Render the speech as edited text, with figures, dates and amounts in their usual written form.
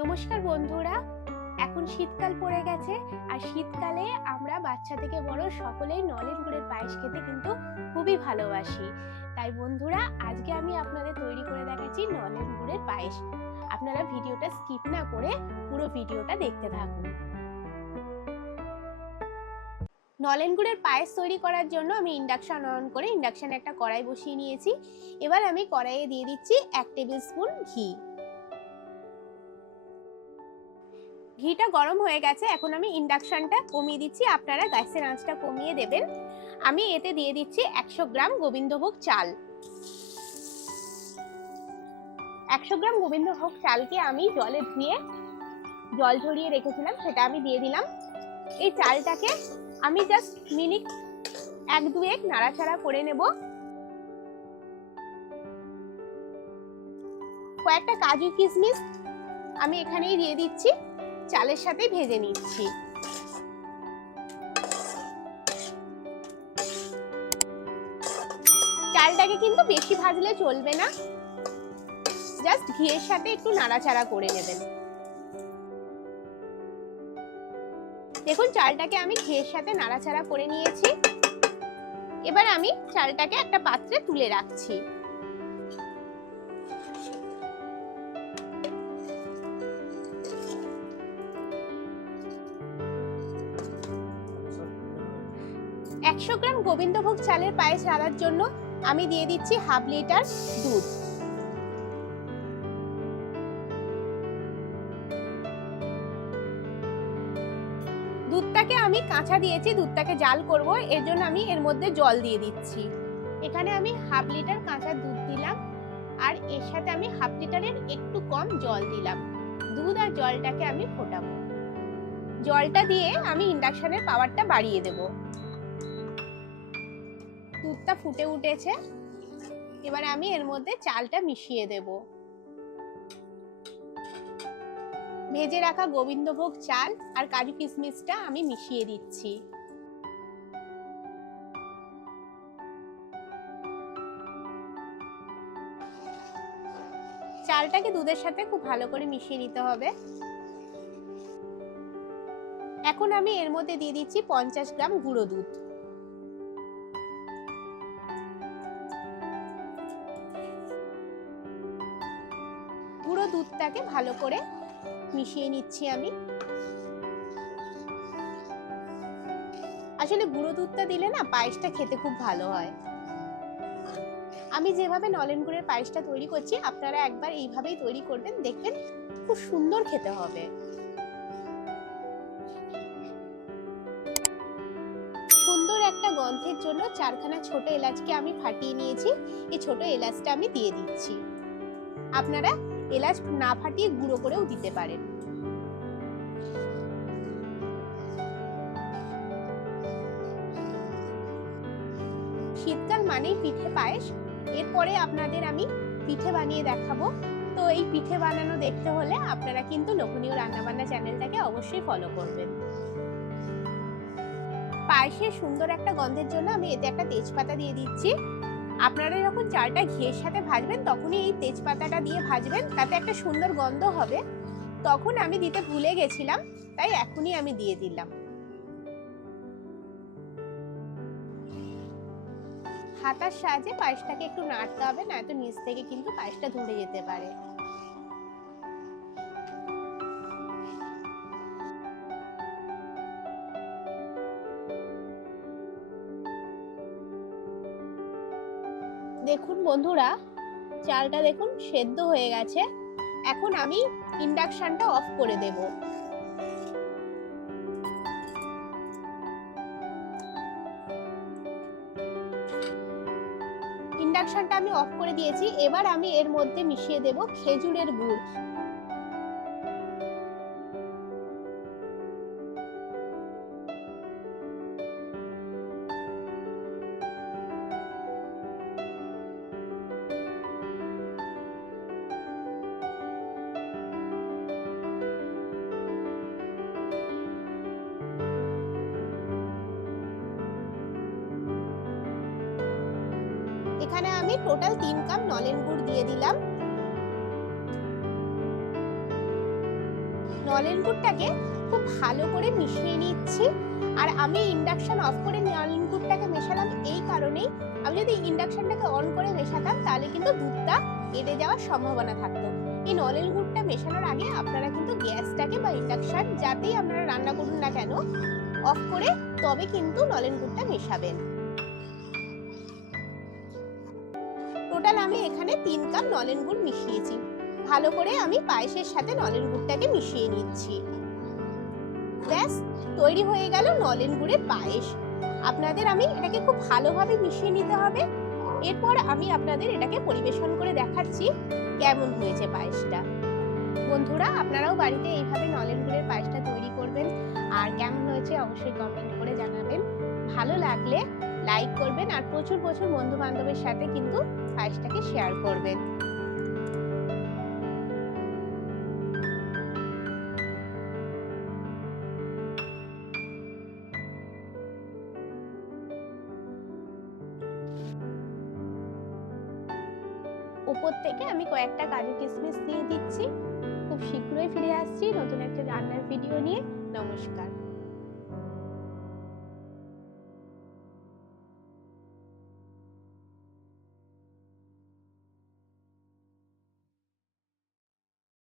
নমস্কার বন্ধুরা, এখন শীতকাল পড়ে গেছে আর শীতকালে আমরা বাচ্চা থেকে বড় সকলেই নলেন গুড়ের পায়েস খেতে কিন্তু খুবই ভালোবাসি। তাই বন্ধুরা, আজকে আমি আপনাদের তৈরি করে দেখাচ্ছি নলেন গুড়ের পায়েস। আপনারা ভিডিওটা স্কিপ না করে পুরো ভিডিওটা দেখতে থাকুন। নলেন গুড়ের পায়েস তৈরি করার জন্য আমি ইন্ডাকশন অন করে ইন্ডাকশনে একটা কড়াই বসিয়ে নিয়েছি। এবার আমি কড়াইয়ে দিয়ে দিচ্ছি 1 টেবিল স্পুন ঘি। ঘিটা গরম হয়ে গেছে, এখন আমি ইন্ডাকশনটা কমিয়ে দিচ্ছি, আপনারা গ্যাসের আঁচটা কমিয়ে দেবেন। আমি এতে দিয়ে দিচ্ছি 100 গ্রাম গোবিন্দভোগ চাল। 100 গ্রাম গোবিন্দভোগ চালকে আমি জলে ধুয়ে জল ঝরিয়ে রেখেছিলাম, সেটা আমি দিয়ে দিলাম। এই চালটাকে আমি জাস্ট মিনিট 1-2 নাড়াচাড়া করে নেব। কয়েকটা কাজু কিশমিশ আমি এখানেই দিয়ে দিচ্ছি, চালের সাথে ভেজে নিচ্ছি। চালটাকে কিন্তু বেশি ভাজলে চলবে না, জাস্ট ঘিয়ের সাথে একটু নাড়াচাড়া করে নেবেন। দেখুন, চালটাকে আমি ঘিয়ের সাথে নাড়াচাড়া করে নিয়েছি। এবার আমি চালটাকে একটা পাত্রে তুলে রাখছি। একশো গ্রাম গোবিন্দভোগ চালের পায়েস রান্নার জন্য আমি দিয়ে দিচ্ছি 1/2 লিটার দুধ। দুধটাকে আমি কাঁচা দিয়েছি, দুধটাকে জাল করব, এর জন্য আমি এর মধ্যে জল দিয়ে দিচ্ছি। এখানে আমি 1/2 লিটার কাঁচা দুধ দিলাম আর এর সাথে আমি 1/2 লিটারের একটু কম জল দিলাম। দুধ আর জলটাকে আমি ফোটাবো। জলটা দিয়ে আমি ইন্ডাকশনের পাওয়ারটা বাড়িয়ে দেব। দুধটা ফুটে উঠেছে, এবার আমি এর মধ্যে চালটা মিশিয়ে দেব। ভেজে রাখা গোবিন্দভোগ চাল আর কাজু কিশমিশটা আমি মিশিয়ে দিচ্ছি। চালটাকে দুধের সাথে খুব ভালো করে মিশিয়ে নিতে হবে। এখন আমি এর মধ্যে দিয়ে দিচ্ছি 50 গ্রাম গুঁড়ো দুধ। গুঁড়ো দুধটাকে ভালো করে মিশিয়ে নিচ্ছি আমি। আসলে গুঁড়ো দুধটা দিলে না পায়েসটা খেতে খুব ভালো হয়। আমি যেভাবে নলেন গুড়ের পায়েসটা তৈরি করছি, আপনারা একবার এইভাবেই তৈরি করবেন, দেখবেন খুব সুন্দর খেতে হবে। সুন্দর একটা গন্ধের জন্য 4খানা ছোট এলাচকে আমি ফাটিয়ে নিয়েছি। এই ছোট এলাচটা আমি দিয়ে দিচ্ছি। আপনারা এলাচ না ফাটিয়ে গুঁড়ো করেও দিতে পারেন। শীতকাল মানেই পিঠে পায়েস। এরপরে আপনাদের আমি পিঠে বানিয়ে দেখাবো। তো এই পিঠে বানানো দেখতে হলে আপনারা কিন্তু লোভনীয় রান্নাবান্না চ্যানেলটাকে অবশ্যই ফলো করবেন। পায়েসের সুন্দর একটা গন্ধের জন্য আমি এতে একটা তেজপাতা দিয়ে দিচ্ছি। আপনারা যখন চালটা ঘিয়ের সাথে ভাজবেন তখনই এই তেজপাতাটা দিয়ে ভাজবেন, তাতে একটা সুন্দর গন্ধ হবে। তখন আমি দিতে ভুলে গেছিলাম, তাই এখনই আমি দিয়ে দিলাম। হাতার সাহায্যে পায়েসটাকে একটু নাড়তে হবে, নয়তো নিচ থেকে কিন্তু পায়েসটা ধরে যেতে পারে। দেখুন বন্ধুরা, চালটা দেখুন সেদ্ধ হয়ে গেছে। এখন আমি ইন্ডাকশনটা অফ করে দেব। ইন্ডাকশনটা আমি অফ করে দিয়েছি। এবার আমি এর মধ্যে মিশিয়ে দেব খেজুরের গুড়। এখানে আমি টোটাল 3 কাপ নলেন গুড় দিয়ে দিলাম। নলেন গুড়টাকে খুব ভালো করে মিশিয়ে নিচ্ছি। আর আমি ইন্ডাকশন অফ করে নলেন গুড়টাকে মেশালাম এই কারণেই, আমি যদি ইন্ডাকশনটাকে অন করে মেশাতাম তাহলে কিন্তু দুধটা কেটে যাওয়ার সম্ভাবনা থাকতো। এই নলেন গুড়টা মেশানোর আগে আপনারা কিন্তু গ্যাসটাকে বা ইন্ডাকশন যাতেই আপনারা রান্না করুন না কেন অফ করে তবে কিন্তু নলেন গুড়টা মেশাবেন। টোটাল আমি এখানে 3 কাপ নলেন গুড় মিশিয়েছি। ভালো করে আমি পায়েসের সাথে নলেন গুড়টাকে মিশিয়ে নিচ্ছি। ব্যাস তৈরি হয়ে গেল নলেন গুড়ের পায়েস। আপনাদের আমি এটাকে খুব ভালোভাবে মিশিয়ে নিতে হবে। এরপর আমি আপনাদের এটাকে পরিবেশন করে দেখাচ্ছি কেমন হয়েছে পায়েসটা। বন্ধুরা, আপনারাও বাড়িতে এইভাবে নলেন গুড়ের পায়েসটা তৈরি করবেন আর কেমন হয়েছে অবশ্যই কমেন্ট করে জানাবেন। ভালো লাগলে লাইক করবেন আর প্রচুর প্রচুর বন্ধু বান্ধবের সাথে কিন্তু পায়েসটাকে শেয়ার করবেন। উপর থেকে আমি কয়েকটা কাজু কিশমিশ দিয়ে দিচ্ছি। খুব শীঘ্রই ফিরে আসছি নতুন একটা রান্নার ভিডিও নিয়ে। নমস্কার।